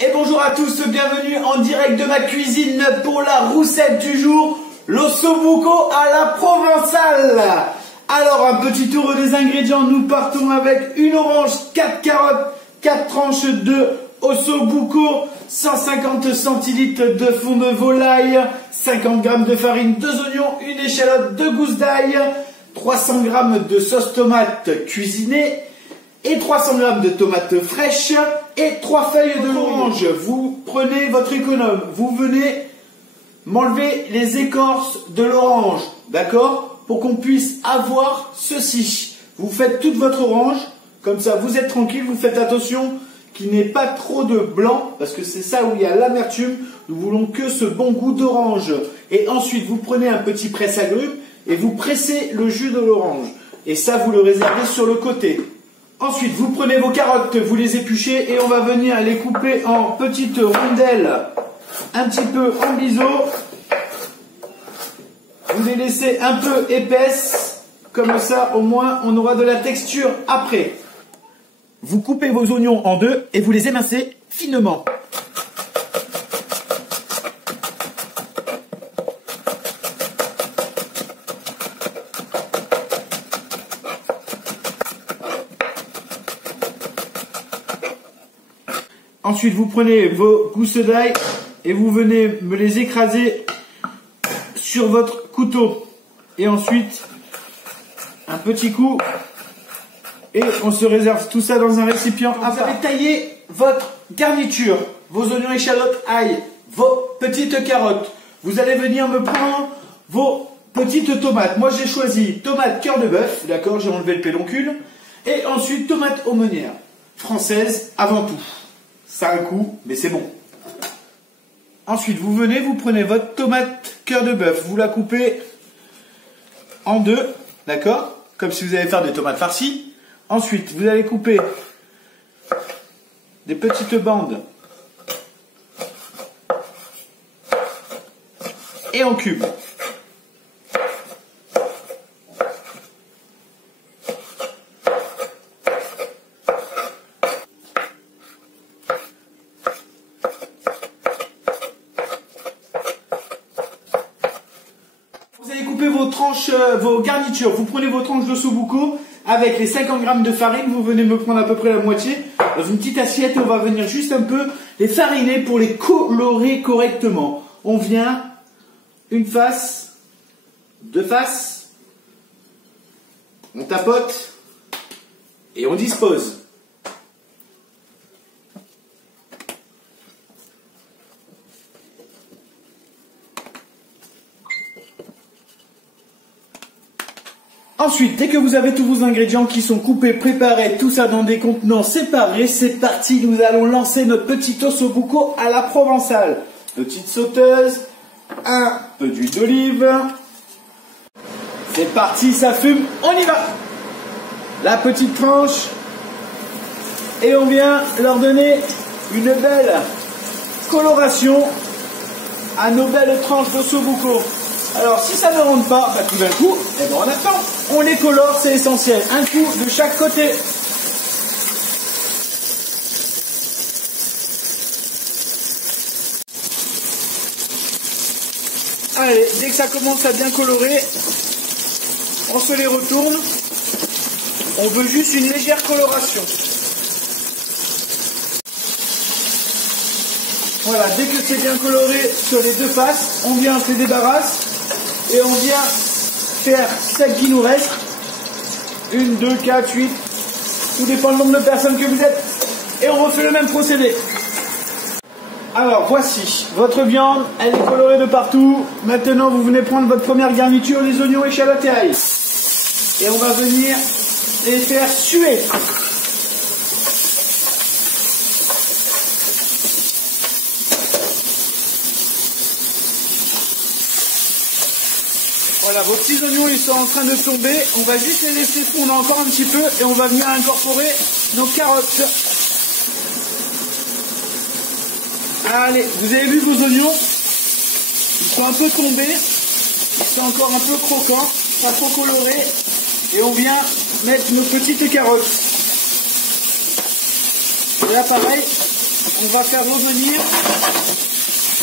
Et bonjour à tous, bienvenue en direct de ma cuisine pour la roussette du jour, l'ossobuco à la provençale. Alors un petit tour des ingrédients, nous partons avec une orange, 4 carottes, 4 tranches de ossobuco, 150 centilitres de fond de volaille, 50 g de farine, 2 oignons, une échalote, 2 gousses d'ail, 300 g de sauce tomate cuisinée et 300 g de tomates fraîches et 3 feuilles de l'orange. Vous prenez votre économe, vous venez m'enlever les écorces de l'orange, d'accord, pour qu'on puisse avoir ceci. Vous faites toute votre orange, comme ça vous êtes tranquille, vous faites attention qu'il n'y ait pas trop de blanc, parce que c'est ça où il y a l'amertume. Nous voulons que ce bon goût d'orange. Et ensuite, vous prenez un petit presse-agrumes et vous pressez le jus de l'orange. Et ça, vous le réservez sur le côté. Ensuite, vous prenez vos carottes, vous les épluchez et on va venir les couper en petites rondelles, un petit peu en biseau. Vous les laissez un peu épaisses, comme ça au moins on aura de la texture après. Vous coupez vos oignons en deux et vous les émincez finement. Ensuite, vous prenez vos gousses d'ail et vous venez me les écraser sur votre couteau. Et ensuite, un petit coup. Et on se réserve tout ça dans un récipient. Vous avez taillé votre garniture, vos oignons, échalotes, ail, vos petites carottes. Vous allez venir me prendre vos petites tomates. Moi, j'ai choisi tomate cœur de bœuf, d'accord, j'ai enlevé le pédoncule. Et ensuite, tomate aumônière, française avant tout. Ça a un coup, mais c'est bon. Ensuite, vous venez, vous prenez votre tomate cœur de bœuf, vous la coupez en deux, d'accord, comme si vous allez faire des tomates farcies. Ensuite, vous allez couper des petites bandes et en cubes. Vous allez couper vos tranches, vos garnitures. Vous prenez vos tranches d'ossobuco. Avec les 50 g de farine, vous venez me prendre à peu près la moitié dans une petite assiette et on va venir juste un peu les fariner pour les colorer correctement. On vient une face, deux faces, on tapote et on dispose. Ensuite, dès que vous avez tous vos ingrédients qui sont coupés, préparés, tout ça dans des contenants séparés, c'est parti, nous allons lancer notre petit ossobuco à la provençale. Petite sauteuse, un peu d'huile d'olive. C'est parti, ça fume, on y va. La petite tranche. Et on vient leur donner une belle coloration à nos belles tranches d'ossobuco. Alors si ça ne rentre pas, tout d'un coup, eh ben, on attend. On les colore, c'est essentiel. Un coup de chaque côté. Allez, dès que ça commence à bien colorer, on se les retourne. On veut juste une légère coloration. Voilà, dès que c'est bien coloré sur les deux faces, on vient, on se les débarrasse. Et on vient faire celle qui nous reste. 1, 2, 4, 8. Tout dépend du nombre de personnes que vous êtes. Et on refait le même procédé. Alors voici votre viande. Elle est colorée de partout. Maintenant vous venez prendre votre première garniture, les oignons, échalotes et ail. Et on va venir les faire suer. Voilà, vos petits oignons, ils sont en train de tomber. On va juste les laisser fondre encore un petit peu et on va venir incorporer nos carottes. Allez, vous avez vu vos oignons? Ils sont un peu tombés. Ils sont encore un peu croquants, pas trop colorés. Et on vient mettre nos petites carottes. Et là, pareil, on va faire revenir.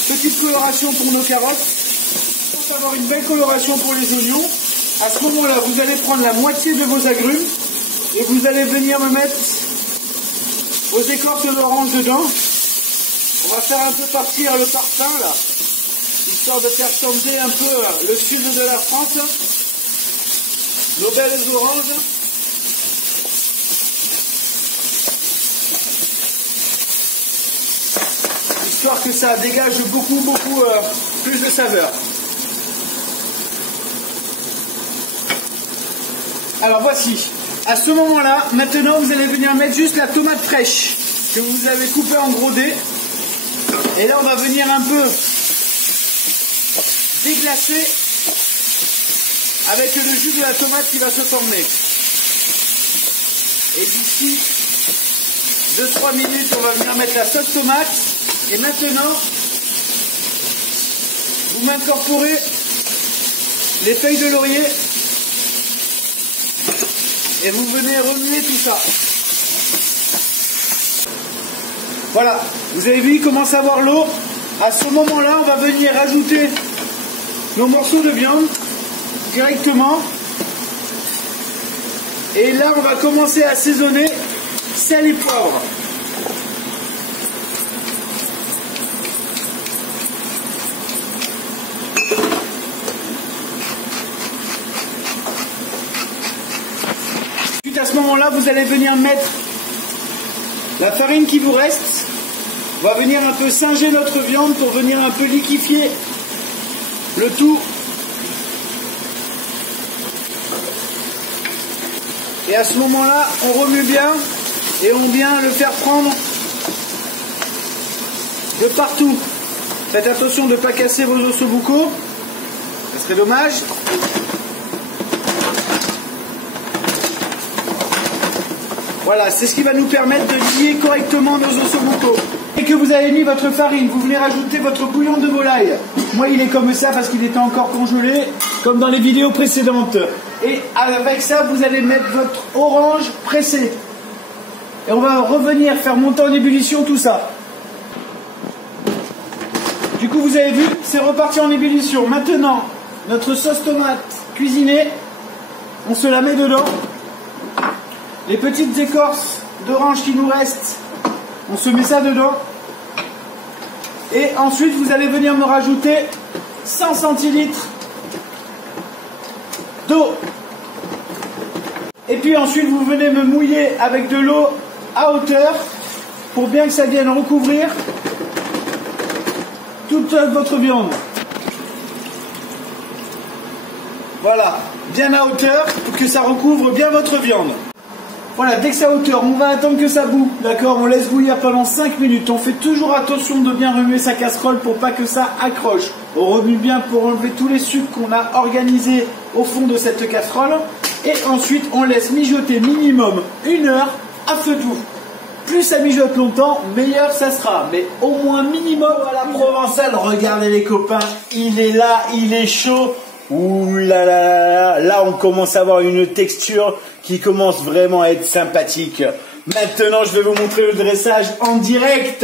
Petite coloration pour nos carottes. Pour avoir une belle coloration pour les oignons, à ce moment-là, vous allez prendre la moitié de vos agrumes et vous allez venir me mettre vos écorces d'orange dedans. On va faire un peu partir le parfum là, histoire de faire chanter un peu le sud de la France. Nos belles oranges. Histoire que ça dégage beaucoup plus de saveur. Alors voici, à ce moment-là, maintenant vous allez venir mettre juste la tomate fraîche que vous avez coupée en gros dés. Et là on va venir un peu déglacer avec le jus de la tomate qui va se former. Et d'ici 2-3 minutes, on va venir mettre la sauce tomate. Et maintenant, vous m'incorporez les feuilles de laurier et vous venez remuer tout ça. Voilà, vous avez vu, il commence à avoir l'eau. À ce moment-là, on va venir ajouter nos morceaux de viande directement. Et là, on va commencer à assaisonner sel et poivre. À ce moment-là, vous allez venir mettre la farine qui vous reste. On va venir un peu singer notre viande pour venir un peu liquéfier le tout. Et à ce moment-là, on remue bien et on vient le faire prendre de partout. Faites attention de ne pas casser vos ossobuco, ça serait dommage. Voilà, c'est ce qui va nous permettre de lier correctement nos ossobuco. Et que vous avez mis votre farine, vous venez rajouter votre bouillon de volaille. Moi, il est comme ça parce qu'il était encore congelé, comme dans les vidéos précédentes. Et avec ça, vous allez mettre votre orange pressée. Et on va revenir faire monter en ébullition tout ça. Du coup, vous avez vu, c'est reparti en ébullition. Maintenant, notre sauce tomate cuisinée, on se la met dedans. Les petites écorces d'orange qui nous restent, on se met ça dedans. Et ensuite, vous allez venir me rajouter 100 centilitres d'eau. Et puis ensuite, vous venez me mouiller avec de l'eau à hauteur pour bien que ça vienne recouvrir toute votre viande. Voilà, bien à hauteur pour que ça recouvre bien votre viande. Voilà, dès que c'est à hauteur, on va attendre que ça boue, d'accord? On laisse bouillir pendant 5 minutes. On fait toujours attention de bien remuer sa casserole pour pas que ça accroche. On remue bien pour enlever tous les sucres qu'on a organisés au fond de cette casserole. Et ensuite, on laisse mijoter minimum 1 heure à feu doux. Plus ça mijote longtemps, meilleur ça sera. Mais au moins minimum à la provençale. Regardez les copains, il est là, il est chaud. Ouh là là là, là on commence à avoir une texture qui commence vraiment à être sympathique. Maintenant je vais vous montrer le dressage en direct.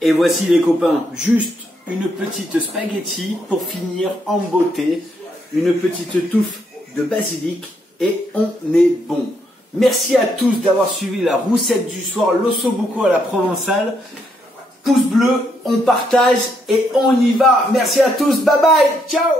Et voici les copains, juste une petite spaghetti pour finir en beauté, une petite touffe de basilic et on est bon. Merci à tous d'avoir suivi la roussette du soir, l'ossobuco à la provençale. Pouce bleu, on partage et on y va. Merci à tous, bye bye, ciao.